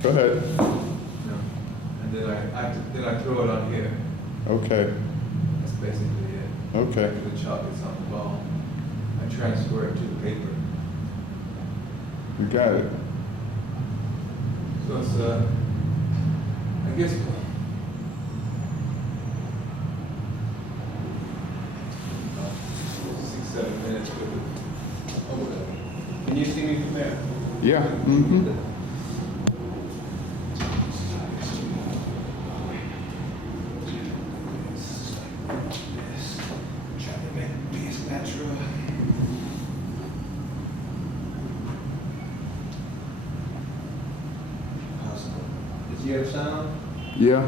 Go ahead. No. And then I throw it on here. Okay. That's basically it. Okay. After the chalk is on the ball, I transfer it to the paper. You got it. So it's I guess 6-7 minutes with it. Oh, whatever. Can you see me from there? Yeah. Mm-hmm. Try to make it be as natural. Did you have sound? Yeah.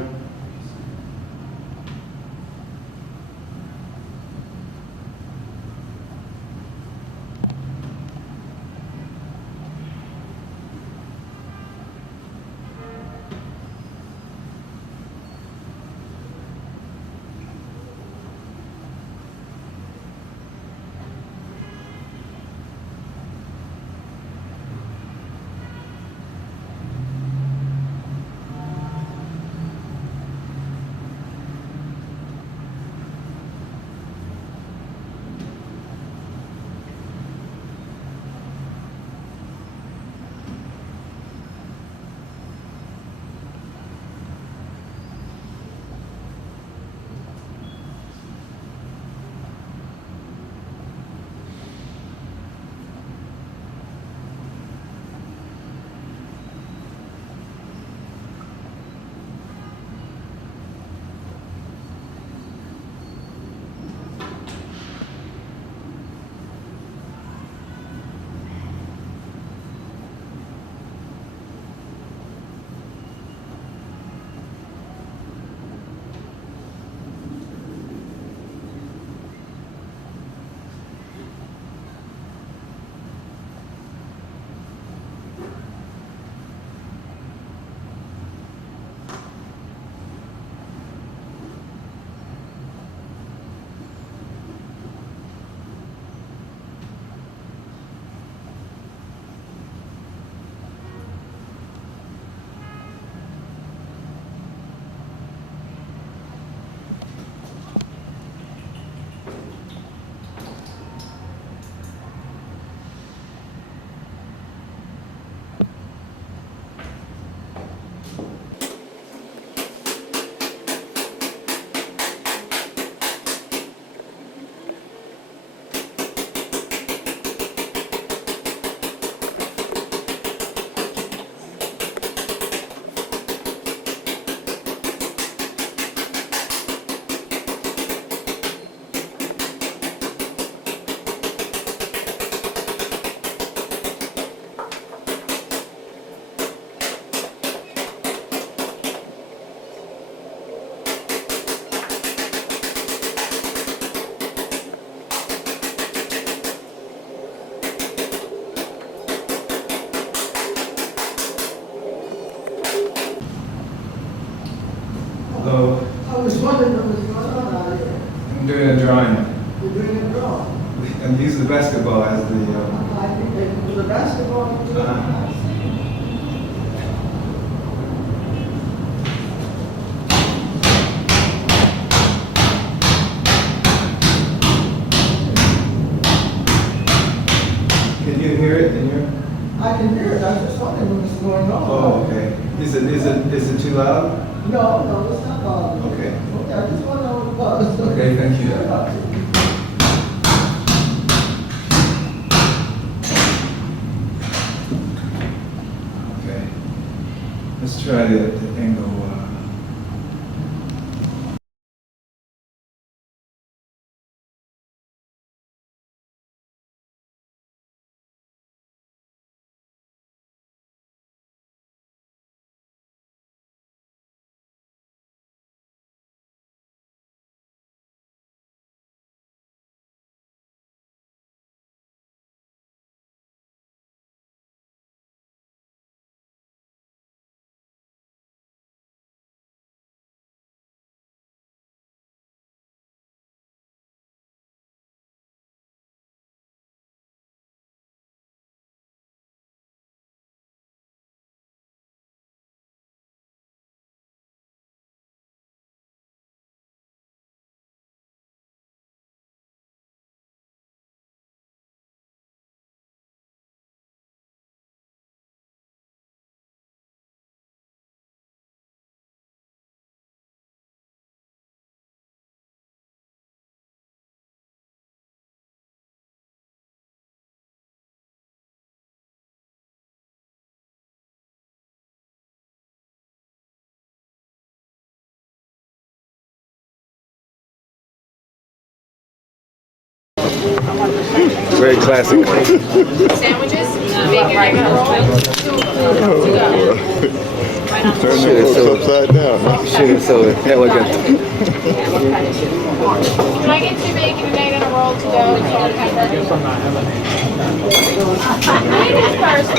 Hello. I was wondering what was going on out here. I'm doing a drawing. You're doing a drawing. And use the basketball as the. I think that for the basketball. Can you hear it in your? I can hear it. I was just wondering what was going on. Oh, okay. Is it too loud? No, it's not bothering me. Okay. Okay, I just want to know what it was. Okay, thank you. Okay. Let's try the angle. Very classic. Sandwiches, bacon, egg, and roll. Turn Shit, the it's so- books upside down. Huh? Shit is so elegant. Can I get 2 bacon, an egg, and a roll to go? Salt and pepper. Maybe first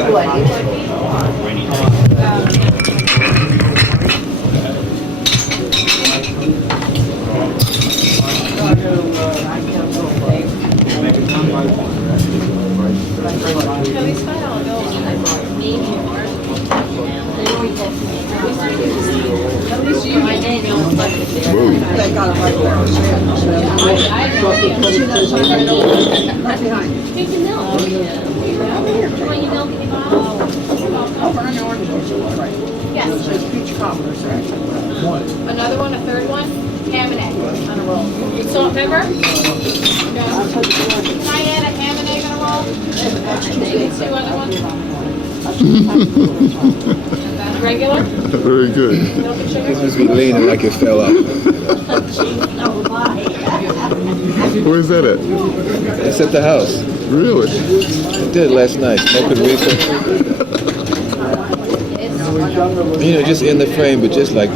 They got it right there. Yes. Peach cobbler, right? Another one, a third one, ham and egg on a roll. Salt and pepper? No. Can I add a ham and egg on a roll? And 2 other ones? Regular? Very good. Milk and sugar? This must be leaning like it fell off. Where's that at? It's at the house. Really? I did last night. Smoking reefer. You know, just in the frame, but just leaning,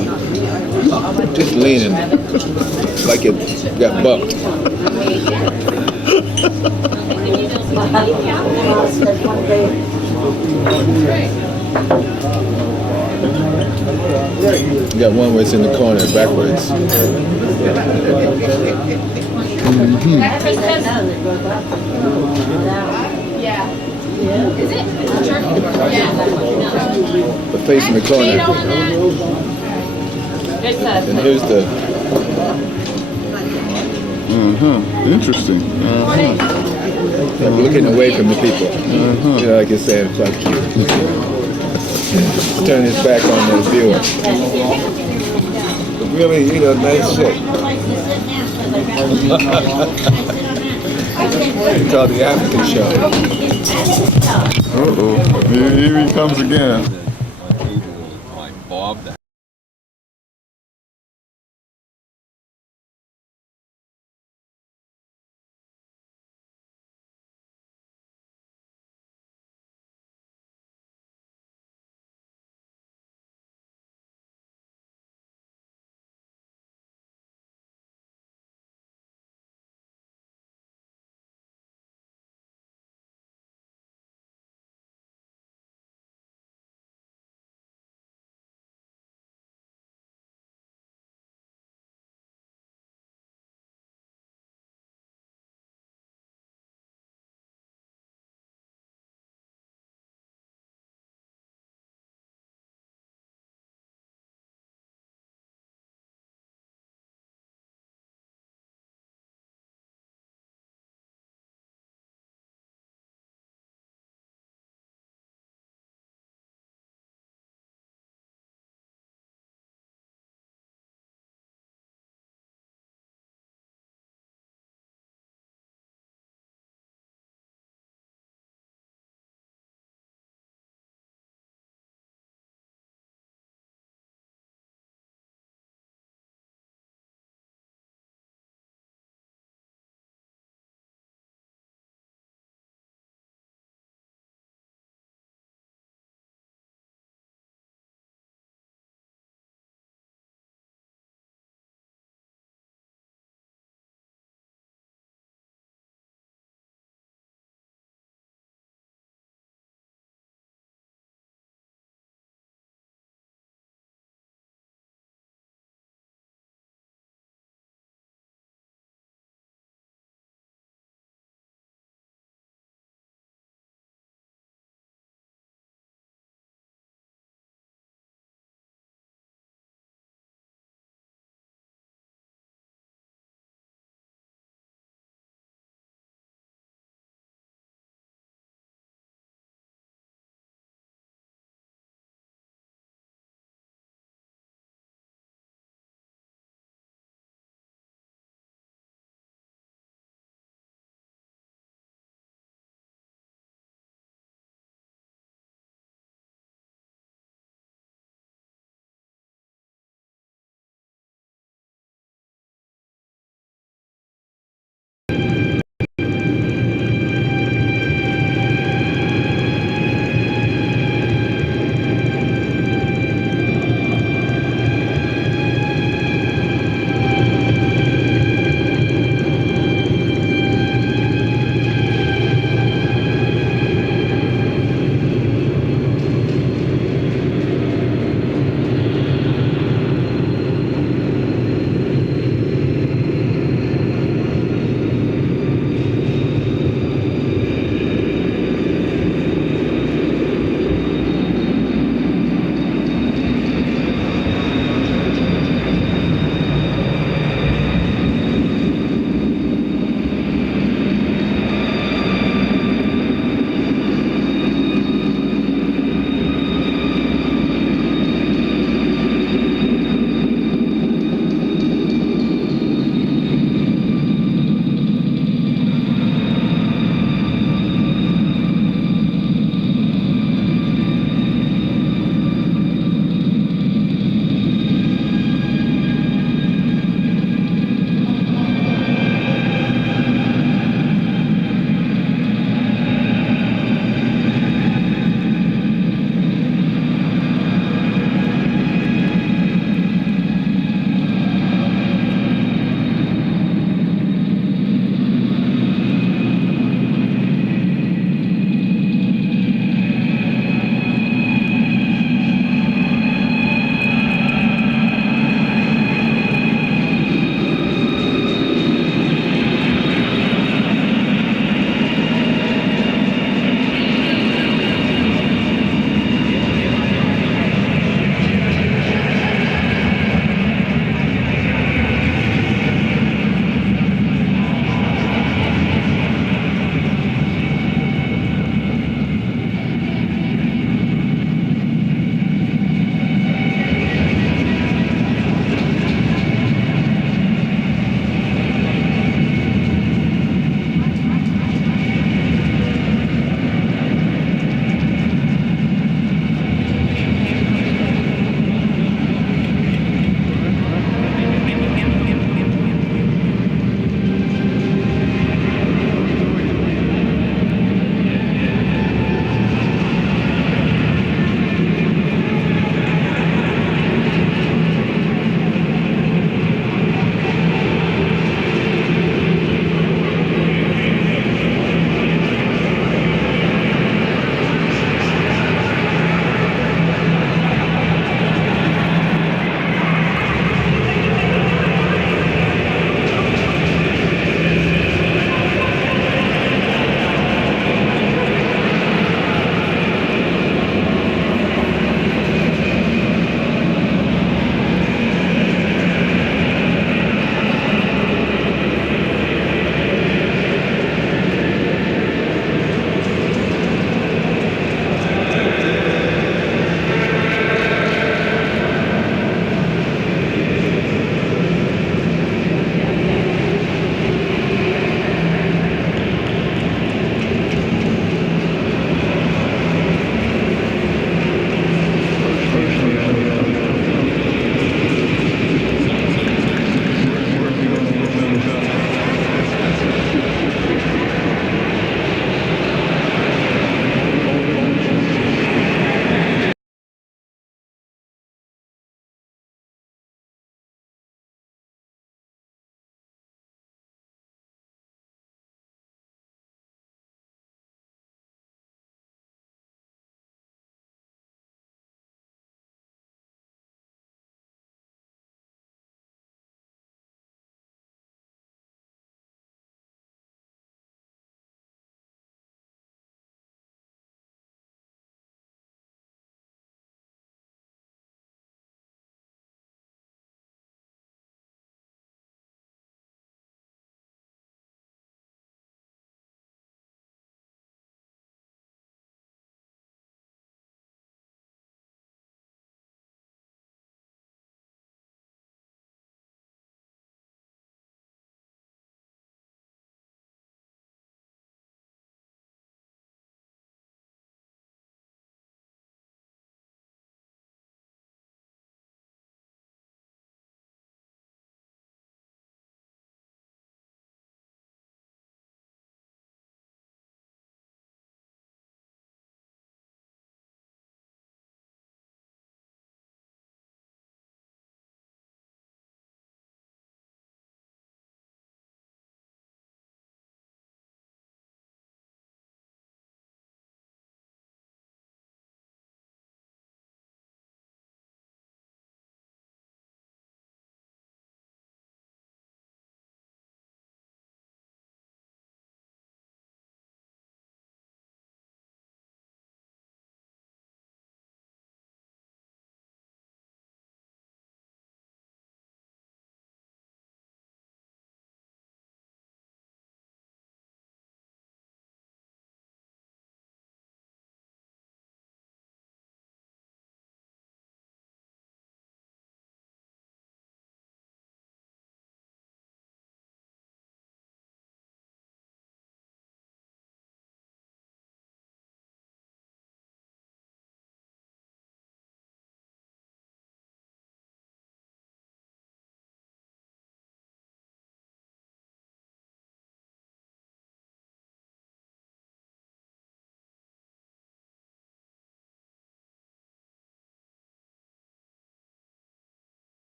like it got bucked. Got one where it's in the corner backwards. Christmas? Yeah. Is it? Turkey? Yeah. The face in the corner. Tomato on that? And here's the Interesting. like looking away from the people. You know, like you're saying, fuck you. Turn his back on the viewer. But really, you know, nice shit. It's called the African show. Uh-oh. Here he comes again.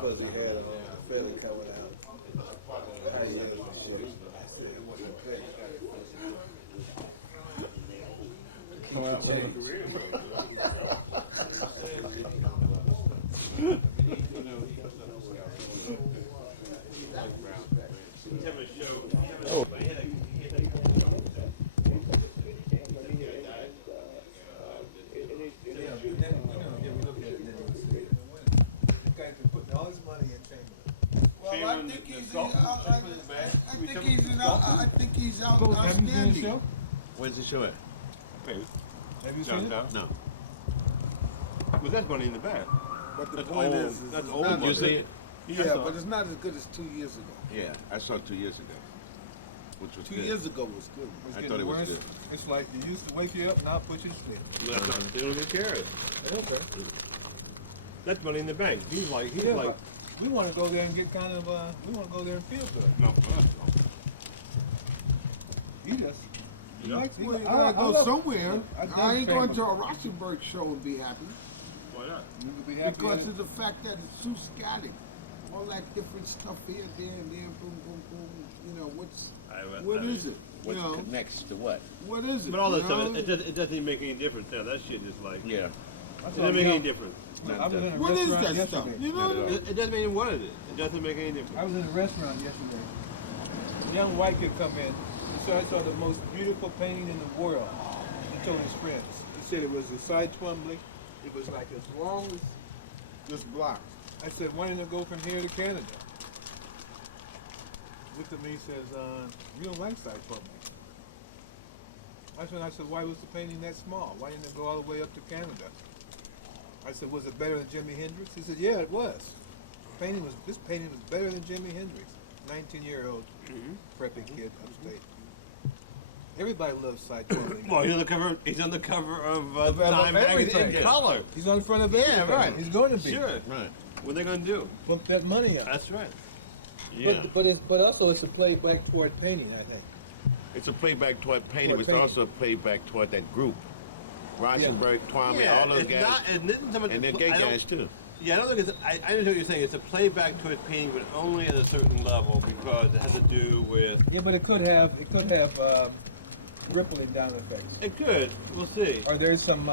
because he had a feather coming out. How he had his shirt. I said it wasn't fair. Come out putting all his money in Chamberlain. Well, I think he's outstanding. Where's the show at? Have you seen it? No. Well, that's money in the bag. But the That's point old- is that's it's old not money. as good- You Yeah, saw but it. it's not as good as 2 years ago. Yeah, I saw it 2 years ago, which was 2 good. years ago was good. I getting thought it was worse. good. It's like you used to wake you up, now put you to sleep. They don't get care of it. Okay. That's money in the bank. He's like, We want to go there and get kind of, we want to go there and feel good. no, for us. He just, he likes, he, Well, you I gotta go love- somewhere. I I ain't love going to a Rauschenberg show and be happy. Why not? You could be happy. Because of the fact that it's too scattered. All that different stuff here, there, and there, boom, boom, boom. You know, what is it? What You know, connects to what? what is it? But all that you stuff, know? it doesn't even make any difference now. That shit is like, Yeah. it doesn't make any difference. I was in a What is restaurant that stuff? yesterday. You know what I mean? It doesn't mean what it is. It doesn't make any I difference. was in a restaurant yesterday. A young white kid come in. He said, I saw the most beautiful painting in the world. He told his friends. He said it was a side Twombly. It was like as long as this block. I said, why didn't it go from here to Canada? Looked at me, and says, you don't like side Twombly. I said, why was the painting that small? Why didn't it go all the way up to Canada? I said, was it better than Jimi Hendrix? He said, yeah, it was. This painting was better than Jimi Hendrix. 19-year-old preppy kid upstate. Everybody loves side Twombly. Well, he's on the cover of Time everything. magazine in color. He's on front of everything. Yeah, right. He's going to be. Sure. Right. What are they going to do? Pump that money up. That's right. Yeah. But also it's a playback toward painting, I think. It's a playback toward painting, Toward but it's also a playback toward that group. Rauschenberg, Twomey, all those it's guys. not, it isn't so much And they're a gay I don't- guys too. Yeah, I don't think it's. I understand what you're saying. It's a playback towards painting, but only at a certain level because it has to do with. Yeah, but it could have rippling down effects. It could. We'll see. Or there's some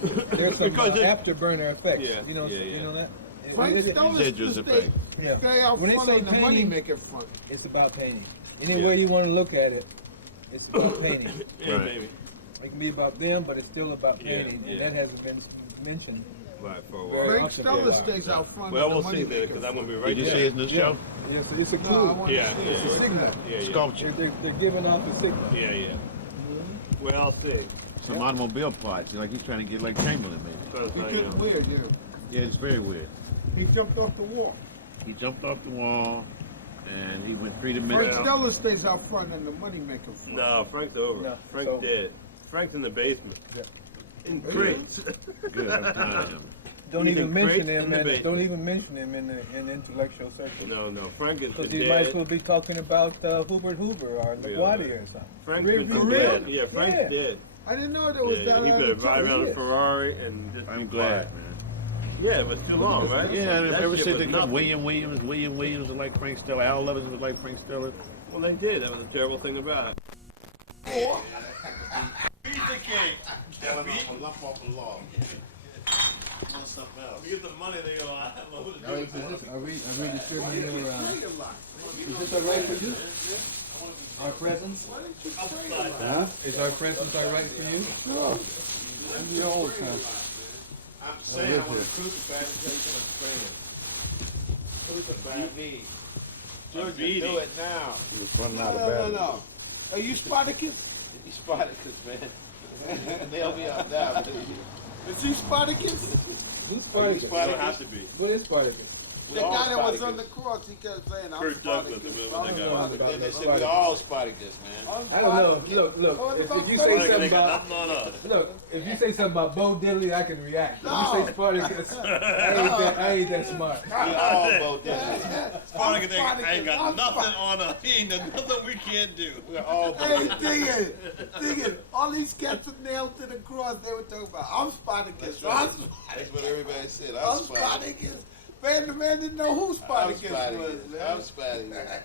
Because it- afterburner effects. Yeah, You know, yeah, you yeah. know that. Frank Stella's Residuals just effect. Yeah. stay out When they front say on the painting- money making front. It's about painting. Anywhere you want to look at it, it's about painting. Yeah, Right. maybe. It can be about them, but it's still about Yeah, painting, yeah. and that hasn't been mentioned. Right, for a Very while. Frank Stella stays out front Well, on the we'll money see then, making because I'm front. going to be right Did you there. see his new show? Yes, it's a No, I clue. want Yeah, to see yeah. it. It's a signal. Yeah, yeah. Sculpture. They're giving off the signal. Yeah, yeah. Well, I'll see. Some automobile parts. Like he's trying to get like Chamberlain, maybe. So it's He's not, getting weird, yeah. Yeah, it's very weird. He jumped off the wall. He jumped off the wall, and he went Frank 3-dimensional. Stella stays out front on the money making front. No, Frank's over. No, Frank's so- dead. Frank's in the basement. Yeah. In crates. Good, I'm tired of him. Don't He's even in mention crates him. in the And basement. don't even mention him in the intellectual section. No, Frank is Because dead. he might as well be talking about Hubert Hoover or LaGuardia or something. Frank's Really? been Really? dead. Yeah, Frank's Yeah. dead. I didn't know there was Yeah, that he lot better of drive around a Yeah. Ferrari and just I'm be glad, quiet. man. Yeah, it was too long, right? Yeah, and That ever shit since was they nothing. William Williams was like Frank Stella, Al Levis was like Frank Stella. Well, they did. That was a terrible thing about it. Pizza cake. A lump off the log. Want something else? You get the money, they go, I have a Are we distributing your, is this all right for you? Our presents? Huh? Is our presents all right for you? Sure. I'm the old time. I'm saying I want to crucify the Crucify me. Georgia, Do it now. You're running out No. Are you Spartacus? You Spartacus, man. They'll be out now. Is he Spartacus? Who's Spartacus? It has to be. What is Spartacus? The guy that was on the cross, he kept saying, I'm Kurt Douglas, Spartacus. the one that got- They said we all Spartacus, man. I don't know. Look. If you say Frank something ain't got about nothing on us. look, if you say something about Bo Diddley, I can react. If you say Spartacus, I ain't that smart. We all vote this. Spartacus ain't got nothing on us. He ain't done nothing we can't do. We're all Hey, dig it. All these cats were nailed to the cross. They were talking about, I'm Spartacus. That's right. I'm Spartacus. That's what everybody said. I'm I'm Spartacus. Spartacus. Man, the man didn't know who I'm Spartacus was, Spartacus. man. I'm Spartacus.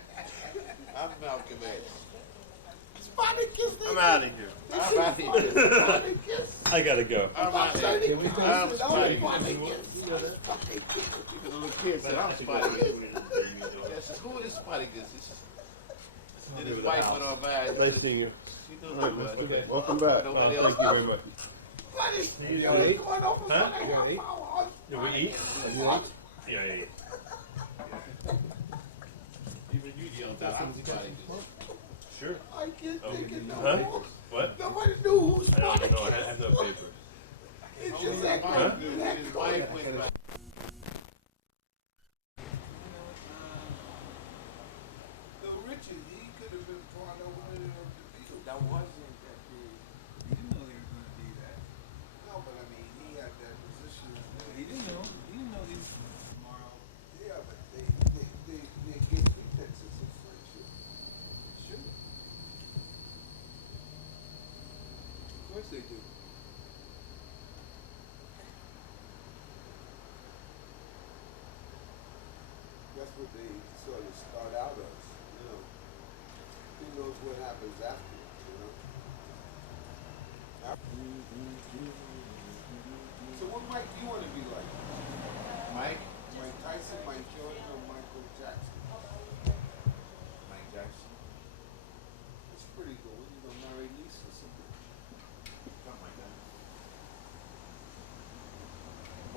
I'm Malcolm X. Spartacus, I'm out of here. I'm out here. Spartacus. I gotta go. I'm out here. I'm Spartacus. Spartacus. The little kid said, I'm Spartacus. I said, who is Spartacus? Then his wife went on by. Nice seeing you. She knows who it was. Welcome back. Nobody else. Thank you very much. Buddy, You yo, wanna he eat? going over Huh? my You wanna eat? house. Did we eat? Yeah, yeah. Even you yelled out, I'm Spartacus. Sure. I can't think it no Huh? more. What? Nobody knew who I don't Spartacus know. I have no paper. It's Only just his like wife knew. His wife went by. the Richard, he could have been part of one of the Beatles. That wasn't that big. He didn't know they were going to be that. No, but I mean, he had that position. He didn't know. He didn't know these tomorrow. Yeah, but they get pretenses of friendship. Sure. Of course they do. That's what they sort of start out as, you know. Who knows what happens afterwards, you know? So what Mike do you want to be like? Mike? Mike Tyson, Mike Jordan, or Michael Jackson? Mike Jackson. It's pretty good. When you gonna marry Lisa or something? Something like that.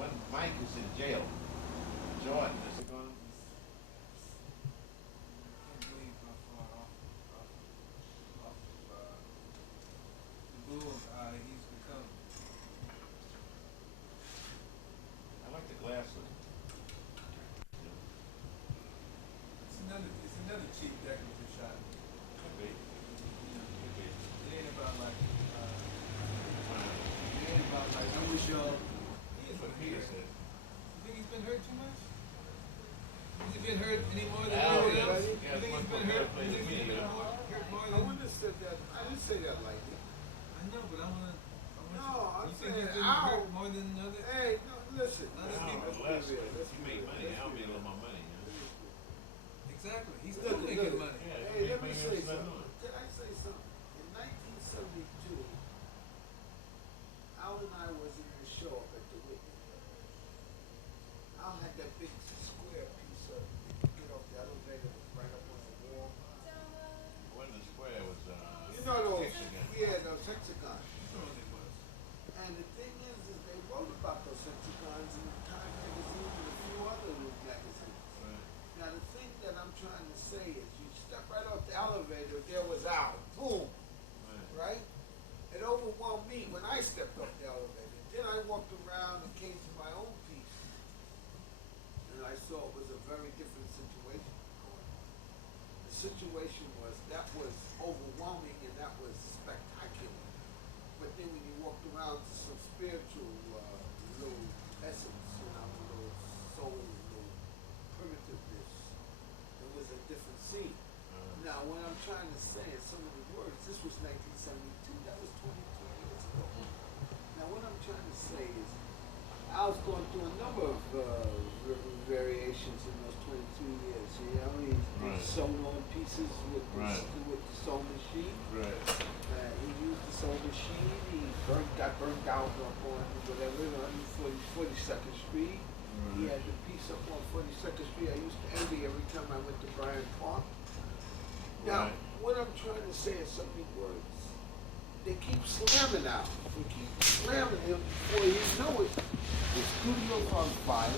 When Mike is in jail, Jordan is it going? Can't believe how far off the bull's eye he's become. I like the glasses. It's another cheap decorative shot. Could be. Could be. It ain't about like, I wish y'all. He is That's what Peter said. You think he's been hurt too much? Has he been hurt any more than Al, anyone else? yeah, You think one he's been football hurt? player You think he's plays been me, hurt more I than? wouldn't have said that. I didn't say that lightly. I know, but I wanna. No, I'm You think saying he's been Al. hurt more than other? Hey, no, listen. No, Let's no, keep Al, it less. real. Let's You be make real. money. Let's I'll be be a real. little more money. Exactly. He's Look, still look, making look. money. Yeah, Hey, let me maybe say it's not something. doing. Can I say something? In 1972, Al and I was in the show up at the Whitney. Al had that big square piece of, you know, the elevator was right up on the wall. When the square was, You know those, hexagon. yeah, those hexagons. Sure it was. And the thing is they wrote about those hexagons in Time magazine and a few other magazines. Right. Now the thing that I'm trying to say is you step right off the elevator, there was Al. Boom. Right. Right? It overwhelmed me when I stepped off the elevator. Then I walked around and came to my own piece. And I saw it was a very different situation going on. The situation was that was overwhelming and that was spectacular. But then when you walked around to some spiritual little essence, you know, a little soul, a little primitiveness, it was a different scene. Now, what I'm trying to say in some of the words, this was 1972, that was 22 years ago. Now, what I'm trying to say is, I was going through a number of variations in those 22 years. You know, he Right. sewn on pieces with the sewing machine. Right. He used the sewing machine. He got burnt out up on whatever, on 42nd Street. He had the piece up on 42nd Street. I used to envy every time I went to Bryant Park. Now, Right. what I'm trying to say in so many words, they keep slamming out. They keep slamming him before you know it. The studio's on fire.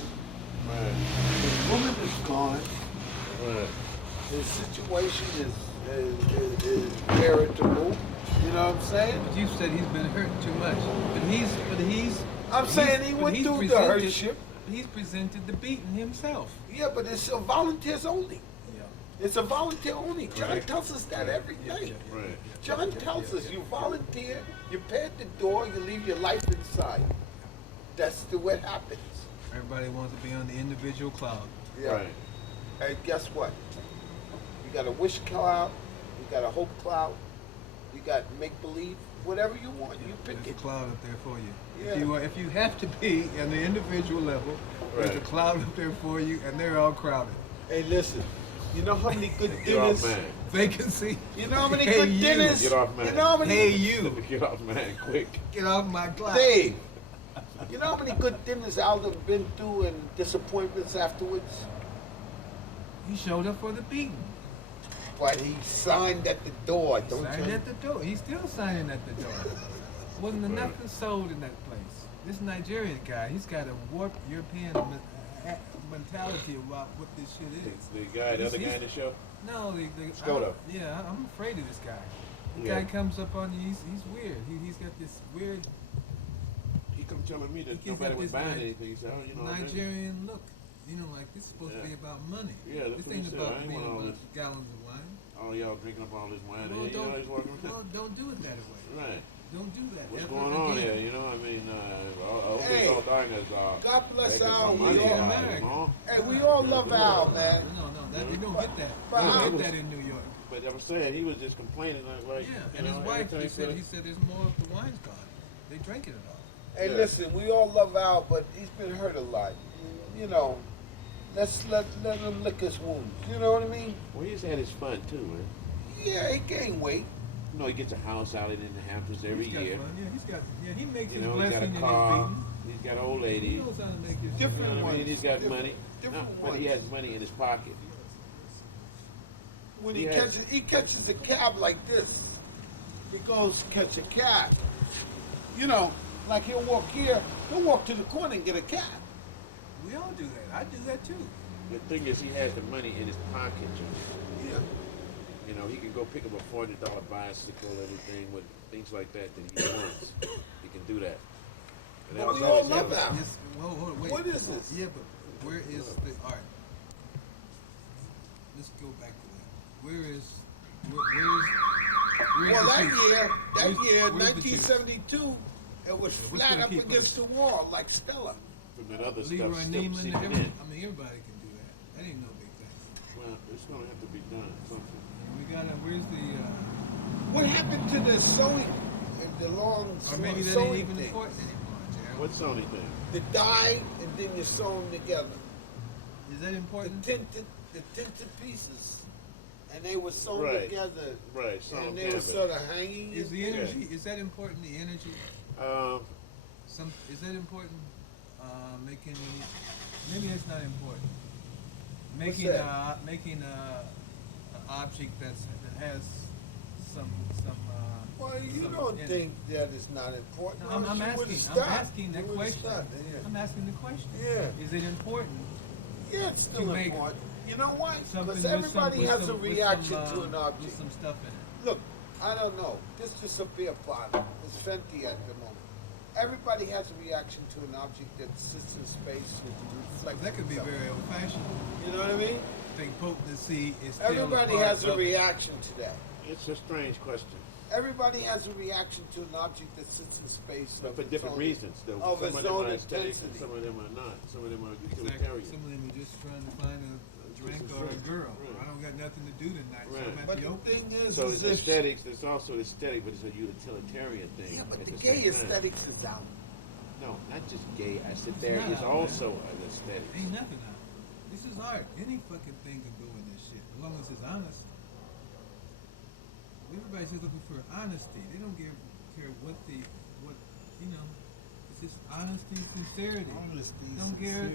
Right. The woman is gone. Right. His situation is veritable. You know what I'm saying? But you said he's been hurt too much. But he's. I'm saying he went through the hardship. He's presented the beating himself. Yeah, but it's a volunteers only. Yeah. It's a volunteer only. John Right. tells us that every night. Right. John tells us you volunteer, you pay at the door, you leave your life inside. That's the way it happens. Everybody wants to be on the individual cloud. Yeah. Right. And guess what? You got a wish cloud, you got a hope cloud, you got make believe, whatever you want. You pick There's it. a cloud up there for you. Yeah. If you have to be on the individual level, there's a Right. cloud up there for you, and they're all crowded. Hey, listen. You know how many good Get off, dinners? man. Vacancy. You know how many Hey, good you. dinners? Get off, man. You know how many? Hey, you. Get off, man, quick. Get off my cloud. Dave. You know how many good dinners Aldo been through and disappointments afterwards? He showed up for the beating. But he signed at the door. Don't Signed you? at the door. He's still signing at the door. Wasn't nothing sold in that place. This Nigerian guy, he's got a warped European mentality about what this shit is. The guy, the other guy in the show? No, Skoda. I'm afraid of this guy. The Yeah. guy comes up on you, he's weird. He's got this weird He come telling me that He's nobody got was this buying Ni- anything. He said, oh, you know, Nigerian look. You know, like this is supposed to Yeah. be about money. Yeah, that's this what he ain't said. about I ain't being want all about this. gallons of wine. oh, y'all drinking up all this wine. Well, you know, he's walking. don't do it that way. Right. Don't do that. What's ever going on again. here? You know, I mean, all Hey, these diners are. God bless making Al. some We money all out, America. you know? Hey, we all love Al, man. No, that, you don't get that. But You how- don't get that in New York. But I was saying, he was just complaining like, Yeah, you and his know, wife, every time he said there's more of the wine's gone. They drinking it all. Hey, Yeah. listen, we all love Al, but he's been hurt a lot. You know, let's let him lick his wounds. You know what I mean? Well, he's had his fun too, man. Yeah, he gained weight. You know, he gets a house out in the Hamptons every He's got year. fun. He makes You his know, he's got blessing a and car. his He's got an old beating. He lady. knows how to make his You Different know what I mean? ones. He's got Different- money. different No, but he ones. has money in his pocket. When Yeah. he catches a cab like this. He goes catch a cab. You know, like he'll walk here, he'll walk to the corner and get a cab. We all do that. I do that too. The thing is, he has the money in his pocket, Joe. Yeah. You know, he can go pick up a $40 bicycle, everything with things like that that he wants. He can do that. And But that we was all always love him. Al. Hold on, wait. What is this? Yeah, but where is the art? Let's go back to that. Where is Well, the that truth? year, Where's the truth? 1972, it was What's flat gonna up keep against the wall like Stella. From that other Leroy stuff still Neiman, seeping everybody, in. I mean, everybody can do that. That ain't no big thing. Well, it's going to have to be done. Something. We gotta, where's the, What happened to the sewing, the long or maybe that ain't sewing even thing? important anymore, Gerald. What Sony thing? The dye, and then you sew them together. Is that important? The tinted pieces, and they were sewn Right. together, Right, Sony and they were canvas. sort of hanging. Is the energy, is that important, the energy? Is that important? Making maybe that's not important. Making that? making an object that has some Well, you some don't energy. think that is not important. No, I'm Or she would've asking stopped. that You would've question. stopped, yeah. I'm asking the question. Yeah. Is it important? Yeah, it's still to make important. You know why? Something Because with everybody with has a with reaction some, to an with object. some stuff in it. Look, I don't know. This is just a beer bottle. It's Fenty at the moment. Everybody has a reaction to an object that sits in space with reflects. That could be itself. very old-fashioned. You know what I mean? I think potency is still Everybody a part has a of- reaction to that. It's a strange question. Everybody has a reaction to an object that sits in space. But of for its different own- reasons, though. Of Some its of them own are aesthetic, intensity. some of them are not. Some of them are Exactly. utilitarian. Some of them are just trying to find a drink This is or a right. girl. Right. I don't got nothing to do tonight, so Right. I'm at But the the open. thing is, So is it's if- aesthetics, there's also aesthetic, but it's a utilitarian thing. Yeah, but at the the gay same time. aesthetics is out. No, not just gay. I said there not is out, also an aesthetic. Ain't nothing out. This is art. Any fucking thing can go in this shit, as long as it's honest. Everybody's just looking for honesty. They don't care what you know. It's just honesty, sincerity. Don't care.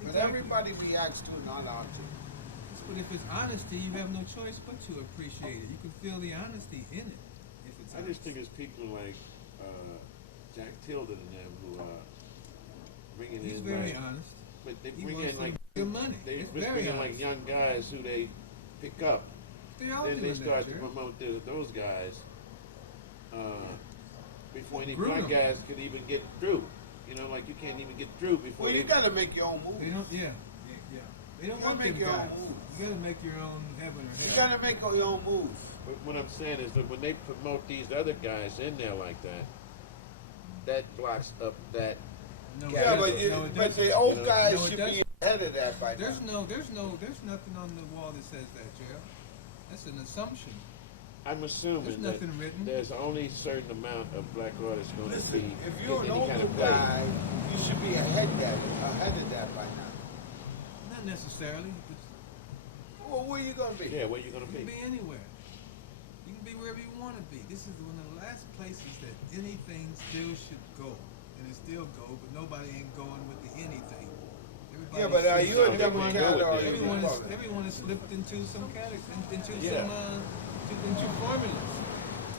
But Exactly. everybody reacts to an object. But if it's honesty, you have no choice but to appreciate it. You can feel the honesty in it. If it's I honest. just think it's people like Jack Tilden and them who are bringing He's in very like, honest. but they He bring wants in like some good money. they It's just very bring in like honest. young guys who they pick up. They all Then they doing start that, to Jerry. promote those guys before any Bruno. black guys could even get through. You know, like you can't even get through before Well, they. you gotta make your own They move. don't. Yeah. They don't You want gotta them make your own guys. move. You gotta make your own heaven or You hell. gotta make your own move. But what I'm saying is that when they promote these other guys in there like that, that blocks up that. No, Yeah, it but, doesn't. No, it but doesn't. the old You know, guys no, it should be doesn't. ahead of that by now. There's nothing on the wall that says that, Gerald. That's an assumption. I'm assuming There's that nothing written. there's only a certain amount of black artists going to Listen, be if you're in an any kind older of play. guy, you should be ahead of that by now. Not necessarily. Well, where you gonna be? Yeah, where you going to You can be? be anywhere. You can be wherever you want to be. This is one of the last places that anything still should go. And it still go, but nobody ain't going with the anything. Yeah, but are you a Everyone- Democrat or a Everyone is Republican? everyone is slipped into some category, into Yeah. into formulas,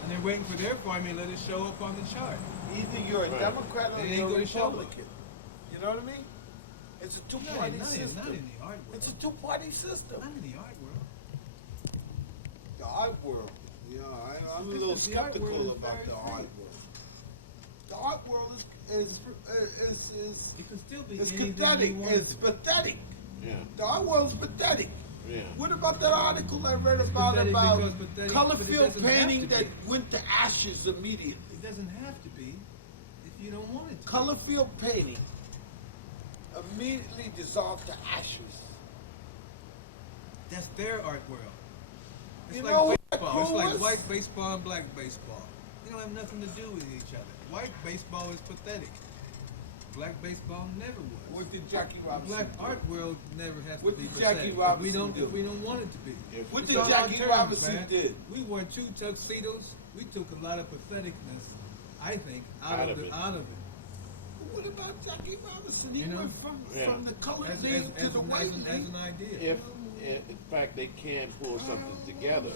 and they're waiting for their formula to show up on the chart. Either you're a Right. Democrat or They ain't you're a gonna show Republican. You know what I mean? It's a two-party Not system. in the art world. It's a two-party system. Not in the art world. The art world. Yeah, I'm a This little is the art world skeptical is about very the art free. world. The art world is It can still be it's anything pathetic. you want it It's to be. pathetic. Yeah, The art world is pathetic. yeah. What about that article I read about pathetic because pathetic, color but it field doesn't have painting to be. that went to ashes immediately? It doesn't have to be if you don't want it to. Color field painting immediately dissolved to ashes. That's their art world. It's You like know what baseball. It's cool like is? white baseball and black baseball. They don't have nothing to do with each other. White baseball is pathetic. Black baseball never was. What did Jackie The Robinson black do? art world never has What to be did Jackie pathetic. Robinson do? If we don't want it to be. If- What It's did on our Jackie terms, Robinson man. did? We wore 2 tuxedos. We took a lot of patheticness, I think, out of it. What about Jackie Robinson? He You know? went Yeah. from the colored As, league as, to as, the an, white as, an, as league. an idea. If, in fact, they can pull something together,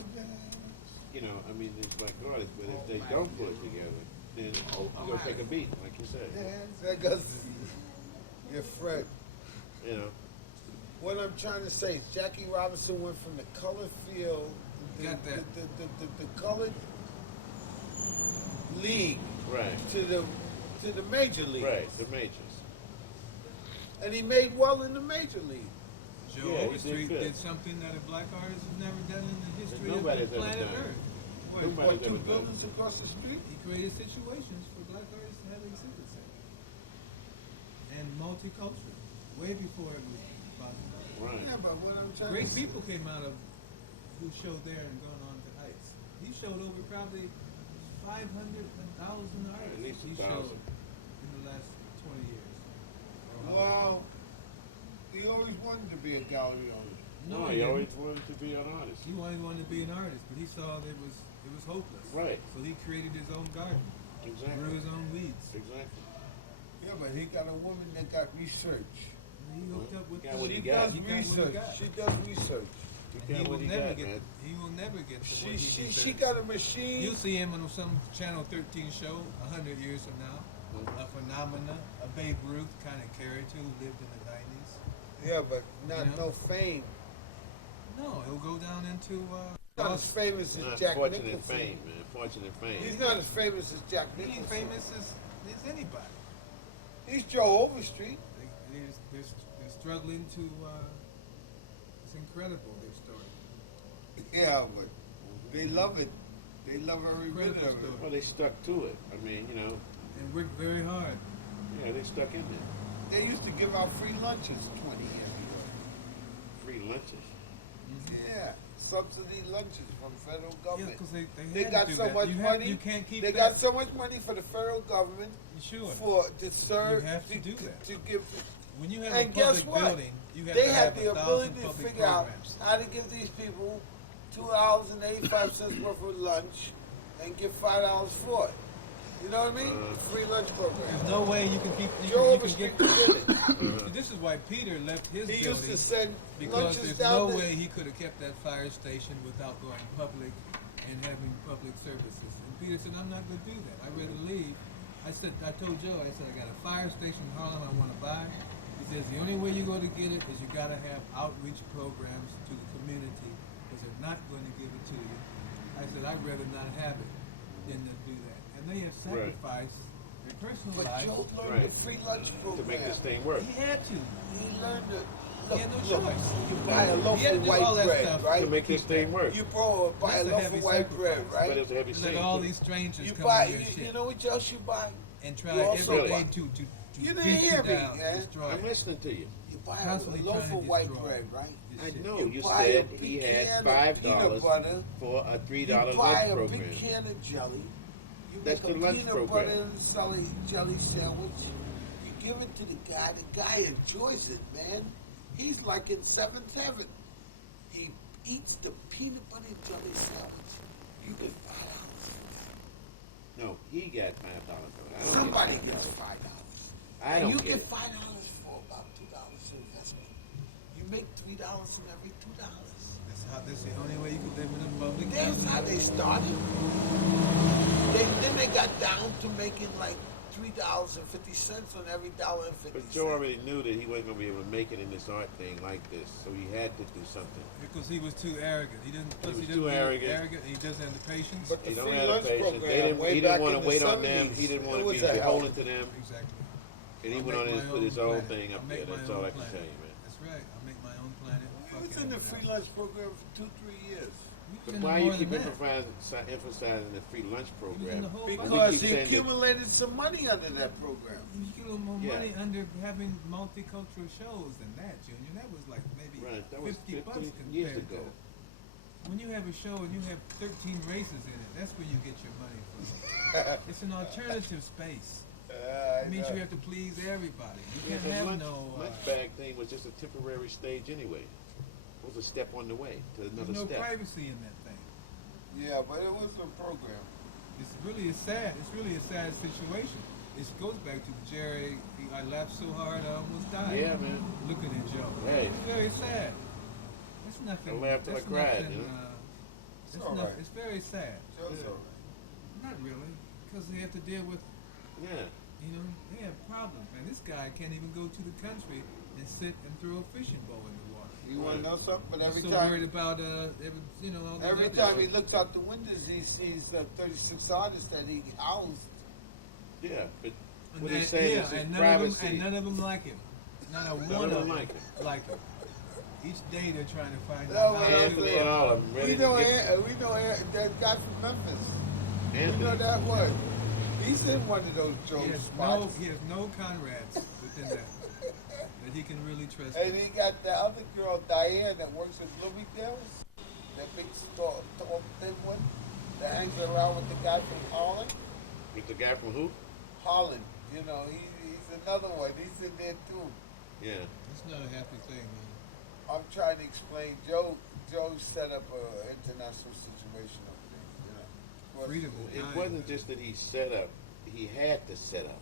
you know, I mean, it's black artists, but if they don't pull it together, then you're going to take a beat, like you said, That goes, your friend. you know. What I'm trying to say is Jackie Robinson went from the color field, Got that. the colored league Right, to the major league. right, the majors. And he made well in the major league. Joe Yeah, he did Overstreet good. did something that a black artist has never done in the history of Nobody's the ever planet done. Earth. What, Nobody's bought ever two done. buildings across the street? He created situations for black artists to have exhibits in. And multicultural. Way before it was possible. Right. Yeah, but what I'm trying Great to say. people came out of who showed there and gone on to heights. He showed over probably 500, 1,000 artists. At least he 1,000. showed in the last 20 years. Well, he always wanted to be a gallery owner. No, he always wanted to be an artist. He wanted to be an artist, but he saw that it was hopeless. Right. So he created his own garden, grew Exactly. his own weeds. Exactly. Yeah, but he got a woman that got research. And he hooked up with Got what She he got. does He got what he research. got. She does research. He And got he what will he never got, get. man. He will never get to what She he she deserves. got a machine. You'll see him on some Channel 13 show 100 years from now. A phenomena, a Babe Ruth kind of character who lived in the 90s. Yeah, but not You know? no fame. No, he'll go down into Not as famous as Not Jack fortune and Nicholson. fame, man. Fortune and fame. He's not as famous as Jack He ain't Nicholson. famous as anybody. He's Joe Overstreet. They're struggling to. It's incredible their story. Yeah, but they love it. They love every bit of Incredible it. story. Well, they stuck to it. I mean, you know, And worked very hard. yeah, they stuck in there. They used to give out free lunches 20 years ago. Free lunches. Yeah, subsidy lunches from federal Yeah, government. because they They had got to do so that. much You money. You can't keep They that. got so much money for the federal government Sure. to serve You have to do that. to give. When you have And a guess public what? building, you have They to have have the 1,000 ability to public figure out programs. how to give these people $2.85 worth of lunch and give $5 for it. You know what I mean? Free lunch program. There's no way you can keep. Joe You can Overstreet get, did it. this is why Peter left his He building. used to send Because lunches there's no down there. way he could have kept that fire station without going public and having public services. And Peter said, I'm not going to do that. I'd rather leave. I told Joe, I said, I got a fire station in Harlem I want to buy. He says, the only way you go to get it is you got to have outreach programs to the community because they're not going to give it to you. I said, I'd rather not have it than to do that. And they have sacrificed their personal But lives. Joe learned Right. the free lunch program. To make this thing work. He had to. He learned it. He had no choice. You buy a loaf He had to of do all white that bread, stuff. right? To make this thing work. You buy a That's a loaf heavy of white bread, sacrifice. right? But it's a heavy Let thing. all too. these strangers You come buy, to your you shit know what else you buy? and try you also every day buy- to You didn't beat hear me, down, man. destroy I'm you. listening to you. You buy a Constantly loaf trying to of white destroy. bread, right? I This shit. know. You You buy a said big he had can of $5 peanut butter. for a $3 You buy lunch a program. big can of jelly. You That's make a the lunch peanut program. butter and jelly sandwich. You give it to the guy. The guy enjoys it, man. He's like in seventh heaven. He eats the peanut butter and jelly sandwich. You get $5. No, he got $5 for it. Somebody gets $5. I And don't you get get it. $5 for about $2 investment. You make $3 from every $2. That's the only way you can live in a public. That's how they started. Then they got down to making like $3.50 on every $1.50. But Joe already knew that he wasn't going to be able to make it in this art thing like this, so he had to do something. Because he was too arrogant. He didn't. Plus was he didn't too arrogant. He doesn't have the patience. But He the don't free have the lunch patience. program, way He back didn't want in to the wait on them. 70s, He didn't want it to be was a beholden help. to them. Exactly. And he I'll went on make and my put his own own planet. thing up I'll there. make my That's own all I can planet. tell you, man. That's right. I'll make my own planet. We Fuck was in the everyone free else. lunch program for 2-3 years. He was But in why more you than keep that. emphasizing the free lunch He was in program? the whole Because Because we keep he saying that- accumulated some money under that program. You get a little more Yeah. money under having multicultural shows than that, Junior. That was like maybe Right, that was 50 bucks 15 compared years to ago. when you have a show and you have 13 races in it. That's where you get your money from. It's an alternative space. It means you have to please everybody. You Yeah, can't the have lunch, no. lunch bag thing was just a temporary stage anyway. It was a step on the way to There's another no step. privacy in that thing. Yeah, but it was a program. It's really a sad. It's really a sad situation. It goes back to the Jerry. I laughed so hard I almost died. Yeah, man. Looking at Joe. Hey. It's very sad. It's nothing. I laughed till I that's cried, nothing, you know? It's, It's all right. it's very sad. Joe's Yeah. all right. Not really, because they have to deal with. Yeah. You know, they have problems, man. This guy can't even go to the country and sit and throw a fishing bowl in the water. You want to know something? But every He's so worried time, about all those every other time he shows. looks out the windows, he sees the 36 artists that he housed. Yeah, but And what that- he's saying yeah, is his and privacy. none of them like him. Not a None one of of them them like him. Each day they're trying to find No, out man, how Anthony to and all of them ready We to know, get we know that guy from Memphis. You know Anthony. that one. He's in one of those he Joe has spots. no Conrads within that he can really trust. And he got the other girl, Diane, that works at Bloomingdale's. That big, tall, thin one that hangs around with the guy from Holland. With the guy from who? Holland, you know, he's another one. He's in there too. Yeah. It's not a happy thing, man. I'm trying to explain. Joe set up an international situation over there. You know, Freedom. It wasn't just that he set up. He had to set up.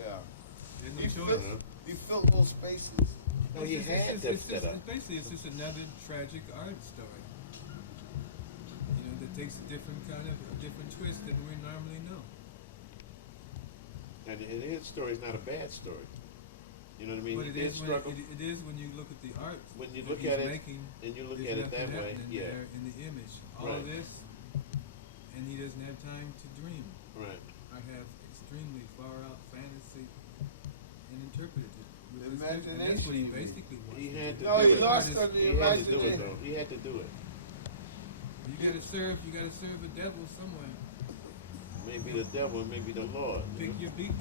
Yeah. There's no He choice. filled, he filled those spaces. No, he had to set up. Basically, it's just another tragic art story. You know, that takes a different twist than we normally know. And his story is not a bad story. You know what I mean? But it He did is, struggle. it is when you look at the art. When you that look he's at it, making, and you look there's at it that nothing way, happening yeah. there in the image. All Right. of this, and he doesn't have time to dream. Right. I have extremely far out fantasy and interpreted it. with this thing, and that's what he basically wants. He had to No, do he it. lost He on the He had to do it imagination. though. He had to do it. You gotta serve the devil somewhere. Maybe the devil, maybe the Lord. You Pick know? your beat.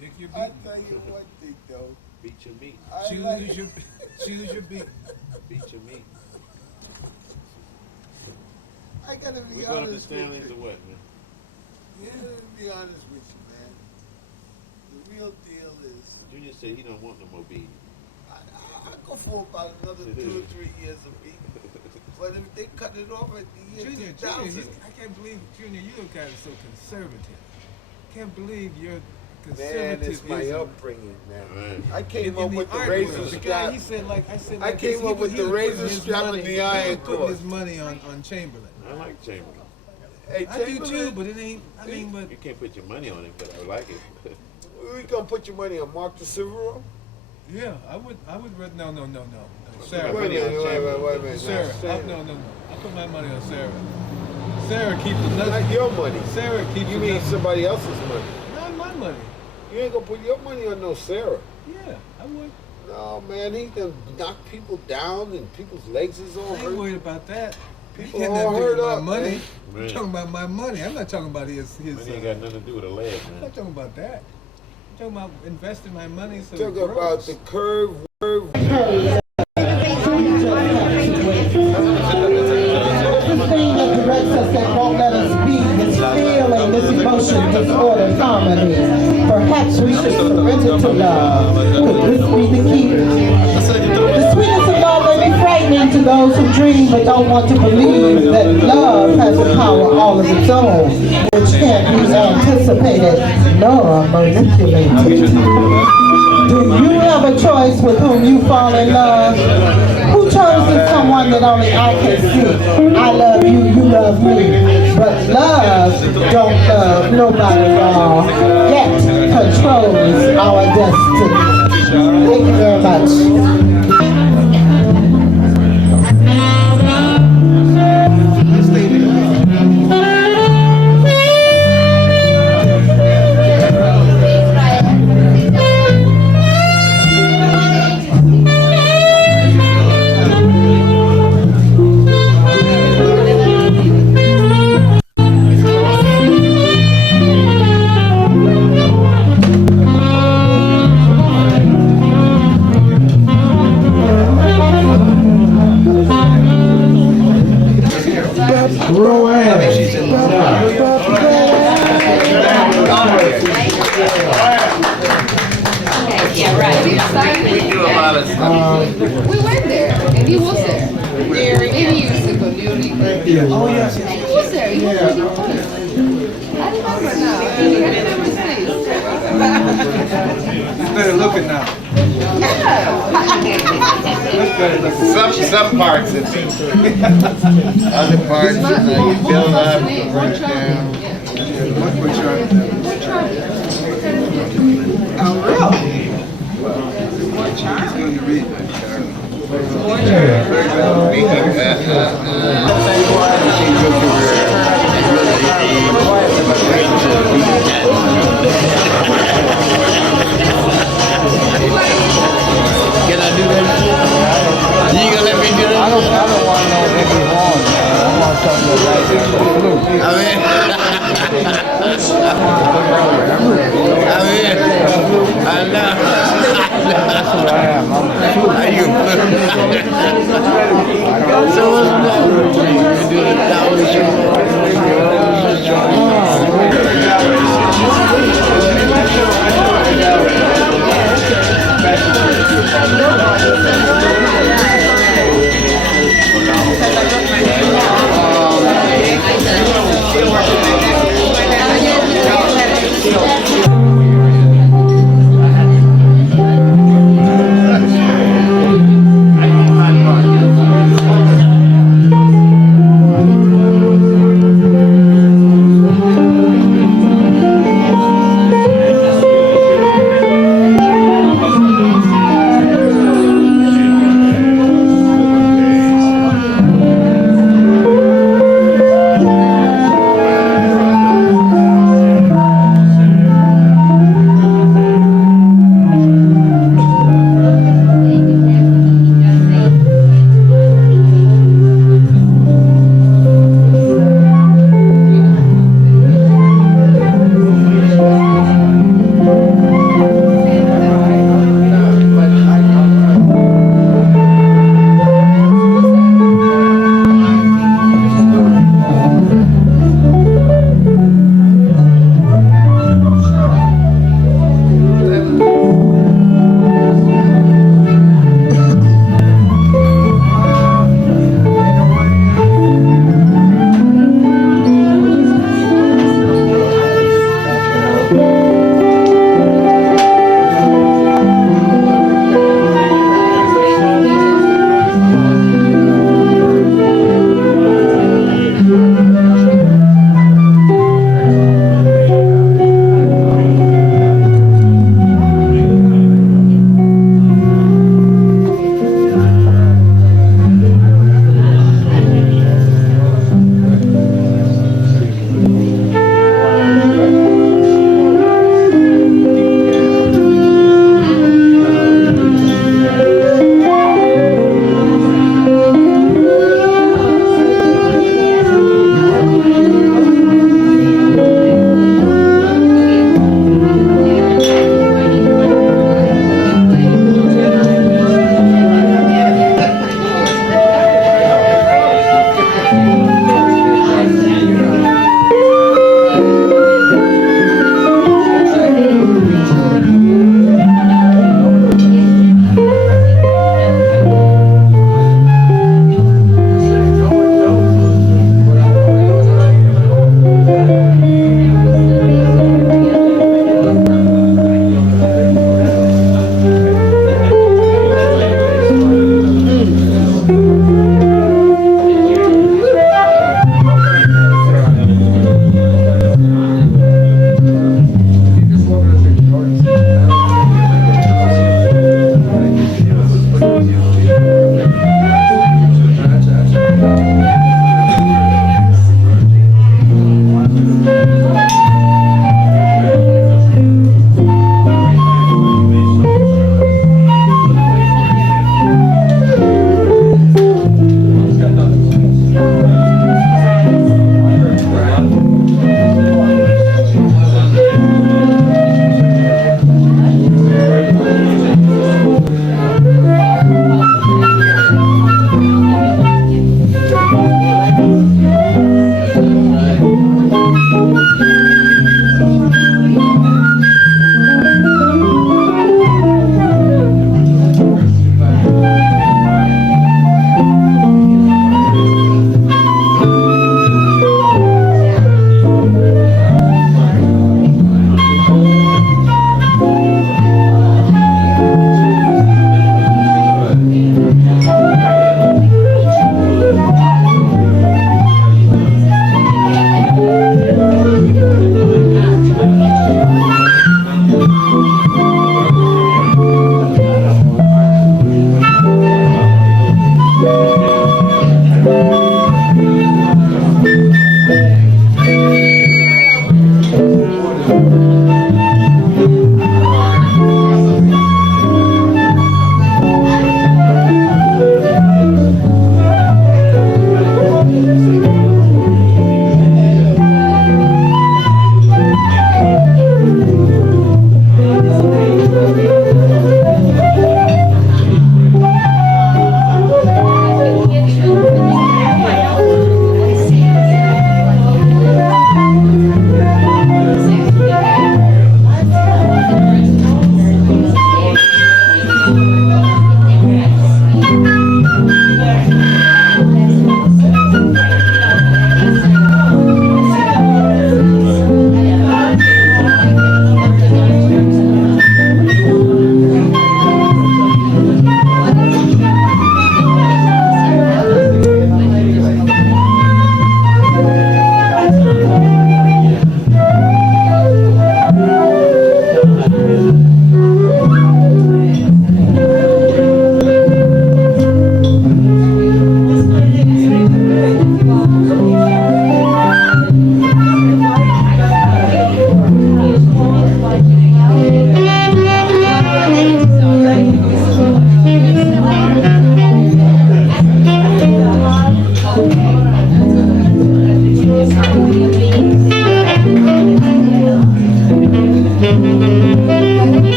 Pick your I beat. tell you one thing though. Beat your meat. I Choose like your choose your beat. Beat your meat. I gotta be We going to honest with Stanley's you. or what, man? Yeah, to be honest with you, man. The real deal is, Junior said he don't want no more beat. I go for about another 2 or 3 years of beat. But if they cut it off at the year Junior, 2000, I can't believe Junior, you're kind of so conservative. Can't believe you're man, conservative. it's my upbringing, man. Right. I came In up the with the art razor world. The guy, strap. he said like I came up with the razor strap and the iron putting cord. his money on Chamberlain. I like Chamberlain. Hey, I do too, Chamberlain, but it ain't. I mean, but You can't put your money on it, but I like it. we gonna put your money on Mark the Civero? yeah, I would rather no. Put Sarah, my money on Chamberlain. wait a minute. Sarah, no. I put my money on Sarah. Sarah keep the Not nuts. your money. Sarah keep You the mean nuts. somebody else's money? Not my money. You ain't gonna put your money on no Sarah. Yeah, I would. No, man, he done knocked people down and people's legs is all I ain't hurt. worried about that. People He got all nothing to do hurt with my up, money. man. I'm talking about my money. I'm not talking about his. Money ain't got nothing to do with a leg, I'm man. not talking about that. talking about investing my money so Talk it grows. about the curve. That won't let us be this feeling, this emotion, disorder, harmony. Perhaps we should surrender to love. Could this be the key? The sweetness of love may be frightening to those who dream but don't want to believe that love has a power all of its own, which can't be anticipated nor manipulated. Do you have a choice with whom you fall in love? Who chose someone that only I can see? I love you, you love me. But love don't love nobody at all, yet controls our destiny. Thank you very much. Yeah, right. We do a lot of stuff. We went there, and he was there. Maybe he used to go newly. Oh, yes. He was there. He was there. I remember now. I remember things. It's better looking now. Some parts it's other parts you build up, break down. Oh, really? Can I do that? You gonna let me do that? I don't want no Iggy Horn, man. I want something like that. I mean, I know. That's who I am. Are you so what's that? You do the Taoist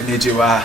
Konnichiwa.